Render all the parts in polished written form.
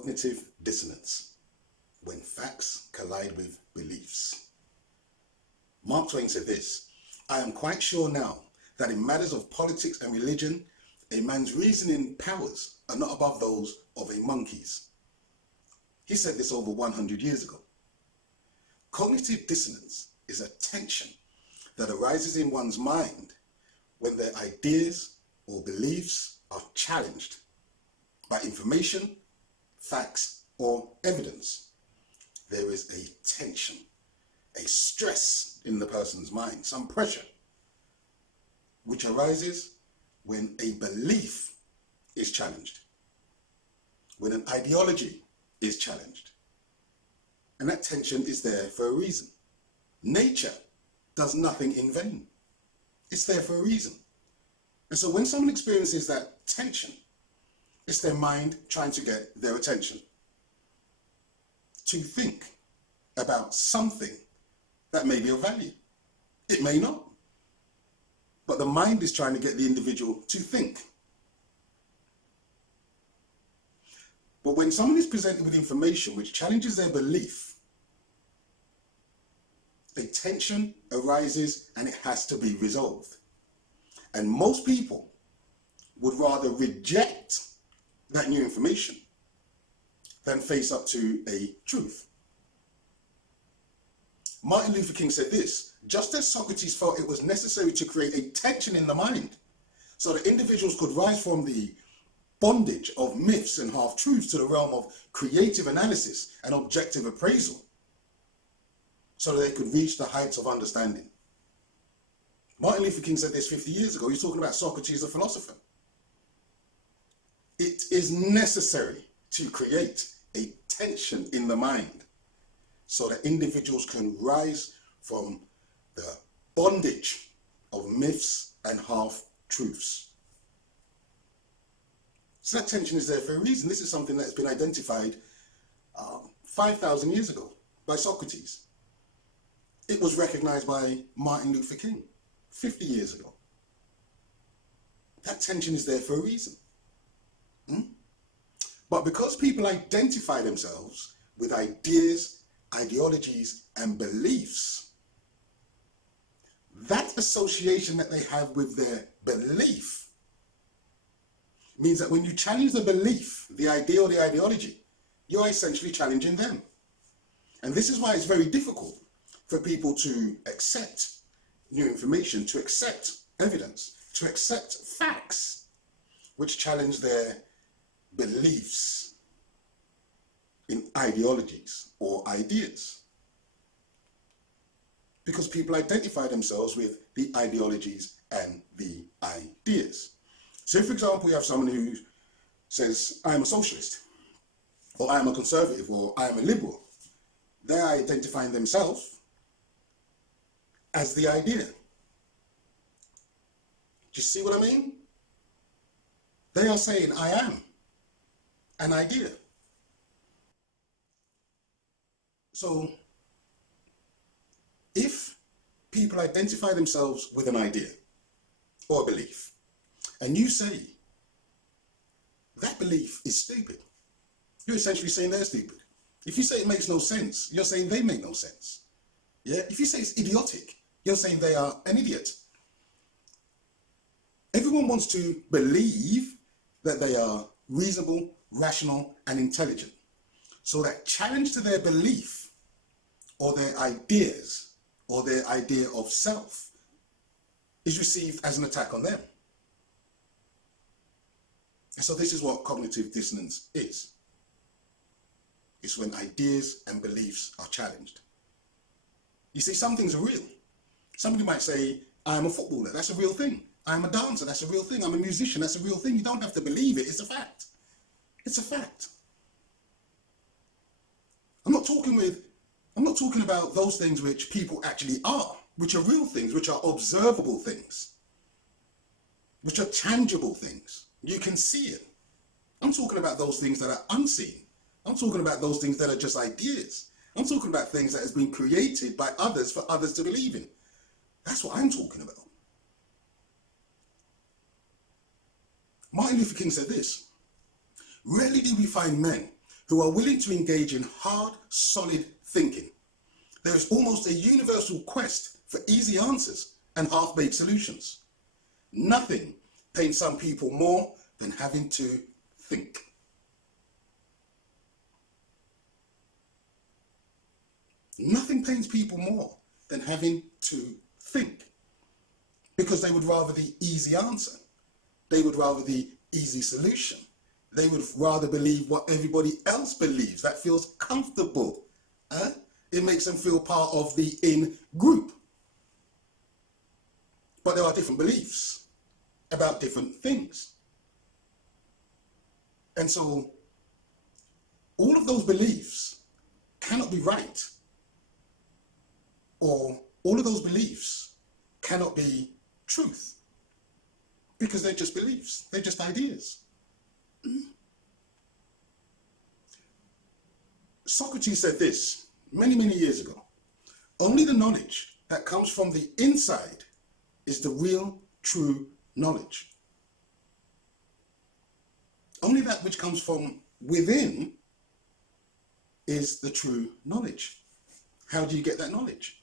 Cognitive dissonance, when facts collide with beliefs. Mark Twain said this, "I am quite sure now that in matters of politics and religion, a man's reasoning powers are not above those of a monkey's." He said this over 100 years ago. Cognitive dissonance is a tension that arises in one's mind when their ideas or beliefs are challenged by information, facts, or evidence. There is a tension, a stress in the person's mind, some pressure, which arises when a belief is challenged, when an ideology is challenged. And that tension is there for a reason. Nature does nothing in vain. It's there for a reason. And so when someone experiences that tension, it's their mind trying to get their attention, to think about something that may be of value. It may not. But the mind is trying to get the individual to think. But when someone is presented with information which challenges their belief, a tension arises and it has to be resolved. And most people would rather reject that new information than face up to a truth. Martin Luther King said this, "Just as Socrates felt it was necessary to create a tension in the mind so that individuals could rise from the bondage of myths and half-truths to the realm of creative analysis and objective appraisal, so that they could reach the heights of understanding." Martin Luther King said this 50 years ago. He's talking about Socrates, the philosopher. It is necessary to create a tension in the mind so that individuals can rise from the bondage of myths and half-truths. So that tension is there for a reason. This is something that's been identified 5,000 years ago by Socrates. It was recognized by Martin Luther King 50 years ago. That tension is there for a reason. But because people identify themselves with ideas, ideologies, and beliefs, that association that they have with their belief means that when you challenge the belief, the idea or the ideology, you're essentially challenging them. And this is why it's very difficult for people to accept new information, to accept evidence, to accept facts which challenge their beliefs in ideologies or ideas. Because people identify themselves with the ideologies and the ideas. So, for example, you have someone who says, "I'm a socialist," or "I'm a conservative," or "I'm a liberal." They're identifying themselves as the idea. Do you see what I mean? They are saying, "I am an idea." So, if people identify themselves with an idea or a belief, and you say that belief is stupid, you're essentially saying they're stupid. If you say it makes no sense, you're saying they make no sense. Yeah? If you say it's idiotic, you're saying they are an idiot. Everyone wants to believe that they are reasonable, rational, and intelligent. So that challenge to their belief or their ideas or their idea of self is received as an attack on them. And so this is what cognitive dissonance is. It's when ideas and beliefs are challenged. You see, some things are real. Somebody might say, "I'm a footballer." That's a real thing. "I'm a dancer." That's a real thing. "I'm a musician." That's a real thing. You don't have to believe it. It's a fact. It's a fact. I'm not talking about those things which people actually are, which are real things, which are observable things, which are tangible things. You can see it. I'm talking about those things that are unseen. I'm talking about those things that are just ideas. I'm talking about things that has been created by others for others to believe in. That's what I'm talking about. Martin Luther King said this, "Rarely do we find men who are willing to engage in hard, solid thinking. There is almost a universal quest for easy answers and half-baked solutions. Nothing pains some people more than having to think. Nothing pains people more than having to think, because they would rather the easy answer. They would rather the easy solution. They would rather believe what everybody else believes. That feels comfortable. It makes them feel part of the in group. But there are different beliefs about different things. And so all of those beliefs cannot be right, or all of those beliefs cannot be truth, because they're just beliefs, they're just ideas. Socrates said this many, many years ago: only the knowledge that comes from the inside is the real, true knowledge. Only that which comes from within is the true knowledge. How do you get that knowledge?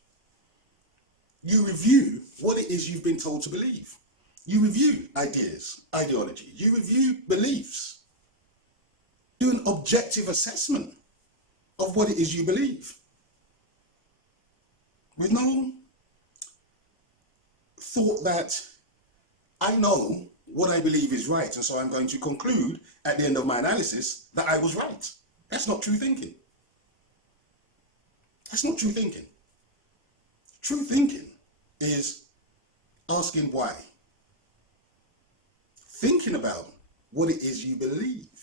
You review what it is you've been told to believe. You review ideas, ideology. You review beliefs. Do an objective assessment of what it is you believe, with no thought that I know what I believe is right, and so I'm going to conclude at the end of my analysis that I was right. That's not true thinking. That's not true thinking. True thinking is asking why. Thinking about what it is you believe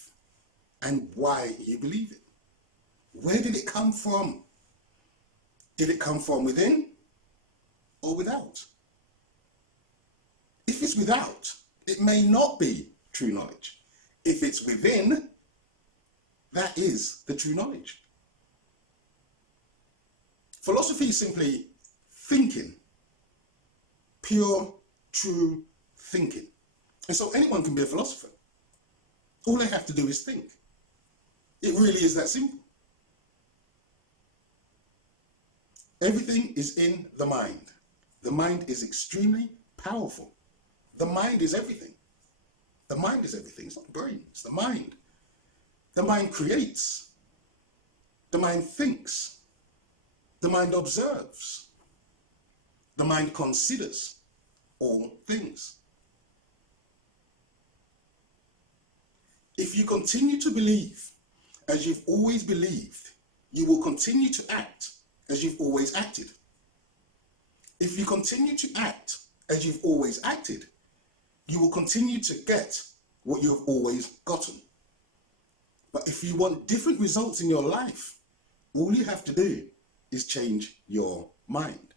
and why you believe it. Where did it come from? Did it come from within or without? If it's without, it may not be true knowledge. If it's within, that is the true knowledge. Philosophy is simply thinking, pure, true thinking. And so anyone can be a philosopher. All they have to do is think. It really is that simple. Everything is in the mind. The mind is extremely powerful. The mind is everything. The mind is everything. It's not the brain, it's the mind. The mind creates. The mind thinks. The mind observes. The mind considers all things. If you continue to believe as you've always believed, you will continue to act as you've always acted. If you continue to act as you've always acted, you will continue to get what you've always gotten. But if you want different results in your life, all you have to do is change your mind.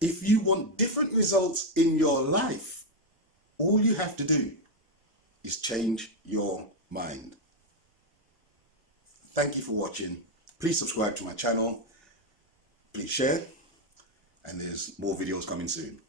If you want different results in your life, all you have to do is change your mind. Thank you for watching. Please subscribe to my channel. Please share. And there's more videos coming soon.